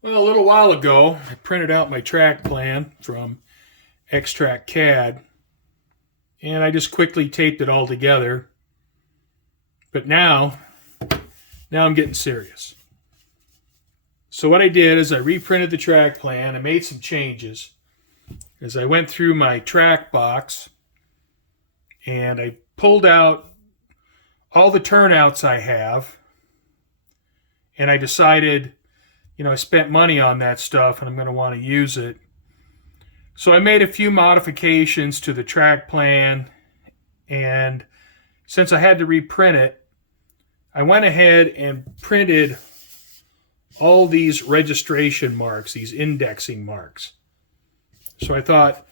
Well, a little while ago, I printed out my track plan from Extract CAD, and I just quickly taped it all together. But now I'm getting serious. So what I did is I reprinted the track plan. I made some changes as I went through my track box, and I pulled out all the turnouts I have, and I decided, I spent money on that stuff, and I'm going to want to use it. So I made a few modifications to the track plan, and since I had to reprint it, I went ahead and printed all these registration marks, these indexing marks. So I thought,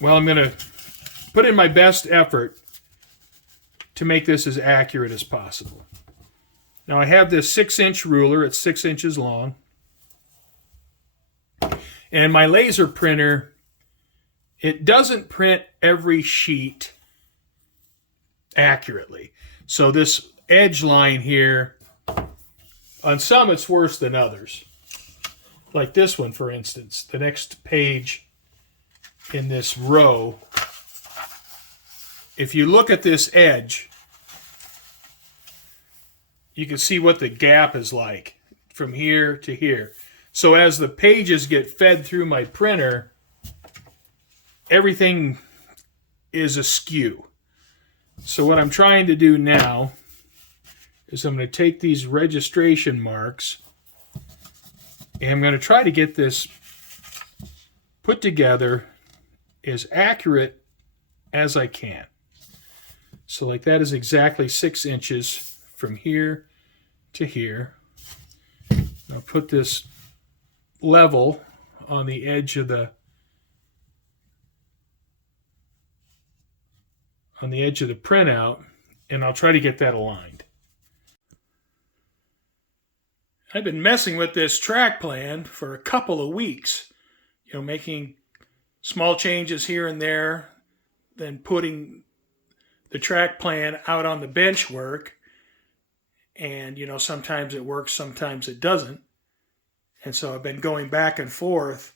well, I'm going to put in my best effort to make this as accurate as possible. Now I have this 6-inch ruler, it's 6 inches long, and my laser printer, it doesn't print every sheet accurately. So this edge line here, on some it's worse than others. Like this one, for instance, the next page in this row, if you look at this edge, you can see what the gap is like from here to here. So as the pages get fed through my printer, everything is askew. So what I'm trying to do now is I'm going to take these registration marks and I'm going to try to get this put together as accurate as I can. So like that is exactly 6 inches from here to here. I'll put this level on the edge of the printout, and I'll try to get that aligned. I've been messing with this track plan for a couple of weeks, making small changes here and there, then putting the track plan out on the Benchwork, and sometimes it works, sometimes it doesn't. And so I've been going back and forth,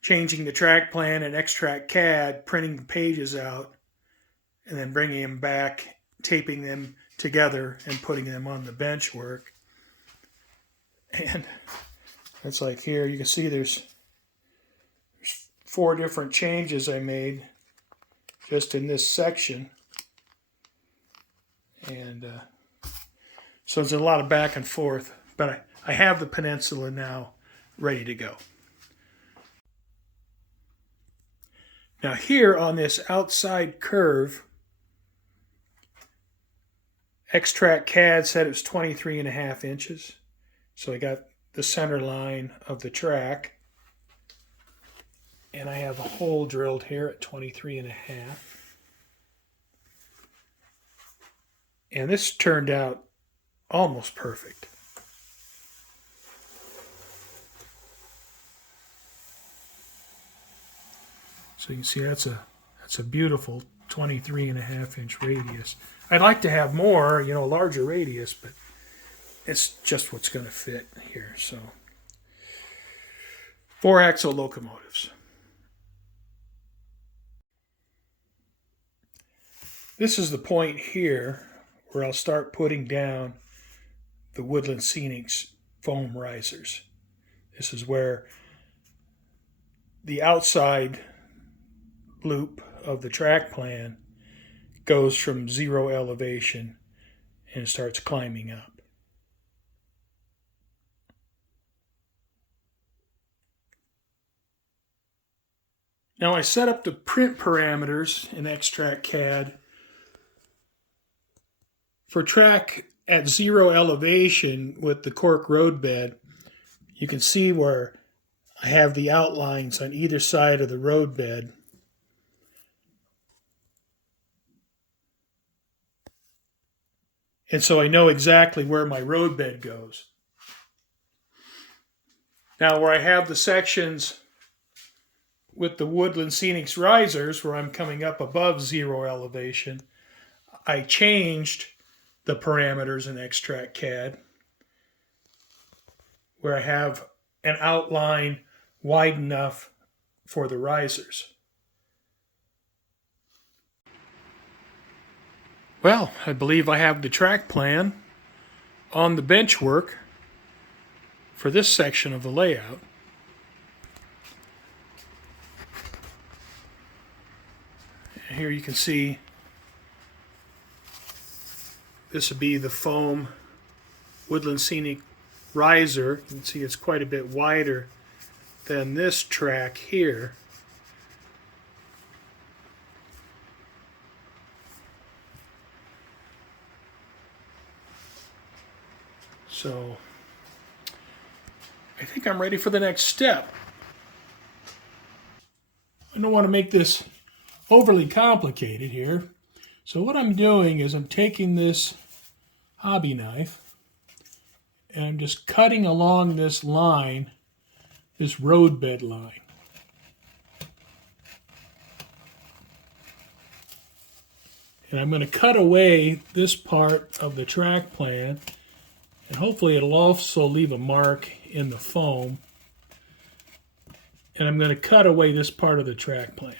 changing the track plan in Extract CAD, printing the pages out, and then bringing them back, taping them together, and putting them on the Benchwork. And it's like here, you can see there's 4 different changes I made just in this section. And so there's a lot of back and forth, but I have the peninsula now ready to go. Now here on this outside curve, Extract CAD said it was 23.5 inches. So I got the center line of the track, and I have a hole drilled here at 23.5. And this turned out almost perfect. So you can see that's a beautiful 23.5 inch radius. I'd like to have more, a larger radius, but it's just what's going to fit here. So 4-axle locomotives. This is the point here where I'll start putting down the Woodland Scenics foam risers. This is where the outside loop of the track plan goes from 0 elevation and starts climbing up. Now I set up the print parameters in Extract CAD for track at 0 elevation with the cork roadbed. You can see where I have the outlines on either side of the roadbed. And so I know exactly where my roadbed goes. Now where I have the sections with the Woodland Scenics risers, where I'm coming up above 0 elevation, I changed the parameters in Extract CAD where I have an outline wide enough for the risers. Well, I believe I have the track plan on the Benchwork for this section of the layout. And here you can see this would be the foam Woodland Scenic riser. You can see it's quite a bit wider than this track here. So I think I'm ready for the next step. I don't want to make this overly complicated here. So what I'm doing is I'm taking this hobby knife and I'm just cutting along this line, this roadbed line. And I'm going to cut away this part of the track plan, and hopefully it'll also leave a mark in the foam. And I'm going to cut away this part of the track plan.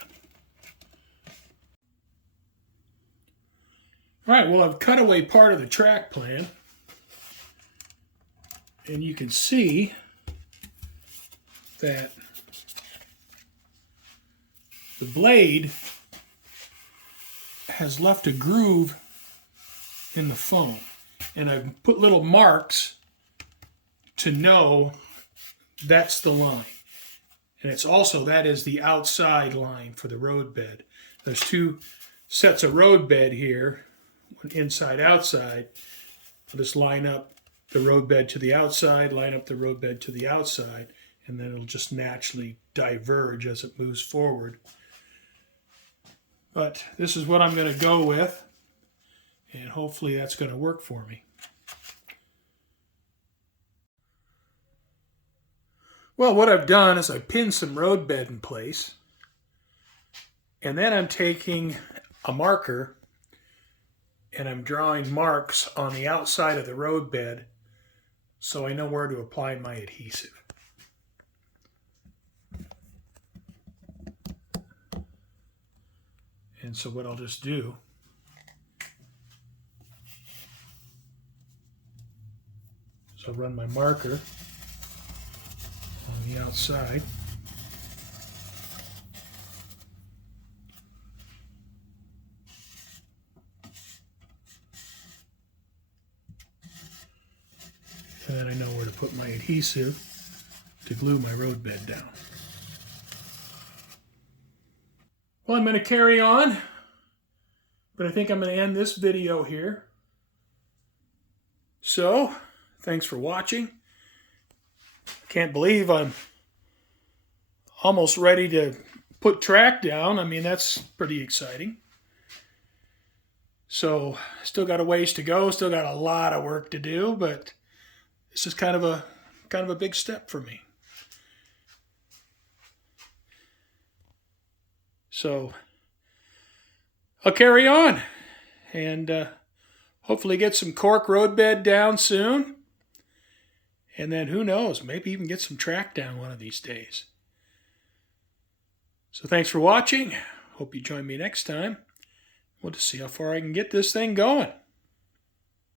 All right, well, I've cut away part of the track plan. And you can see that the blade has left a groove in the foam. And I've put little marks to know that's the line. And it's also, that is the outside line for the roadbed. There's two sets of roadbed here, one inside, outside. I'll just line up the roadbed to the outside, line up the roadbed to the outside, and then it'll just naturally diverge as it moves forward. But this is what I'm going to go with, and hopefully that's going to work for me. Well, what I've done is I've pinned some roadbed in place, and then I'm taking a marker and I'm drawing marks on the outside of the roadbed so I know where to apply my adhesive. And so what I'll just do is I'll run my marker on the outside. And then I know where to put my adhesive to glue my roadbed down. Well, I'm going to carry on, but I think I'm going to end this video here. So, thanks for watching. Can't believe I'm almost ready to put track down. I mean, that's pretty exciting. So, still got a ways to go, still got a lot of work to do, but this is kind of a big step for me. So I'll carry on and hopefully get some cork roadbed down soon. And then who knows, maybe even get some track down one of these days. So thanks for watching. Hope you join me next time. We'll just see how far I can get this thing going.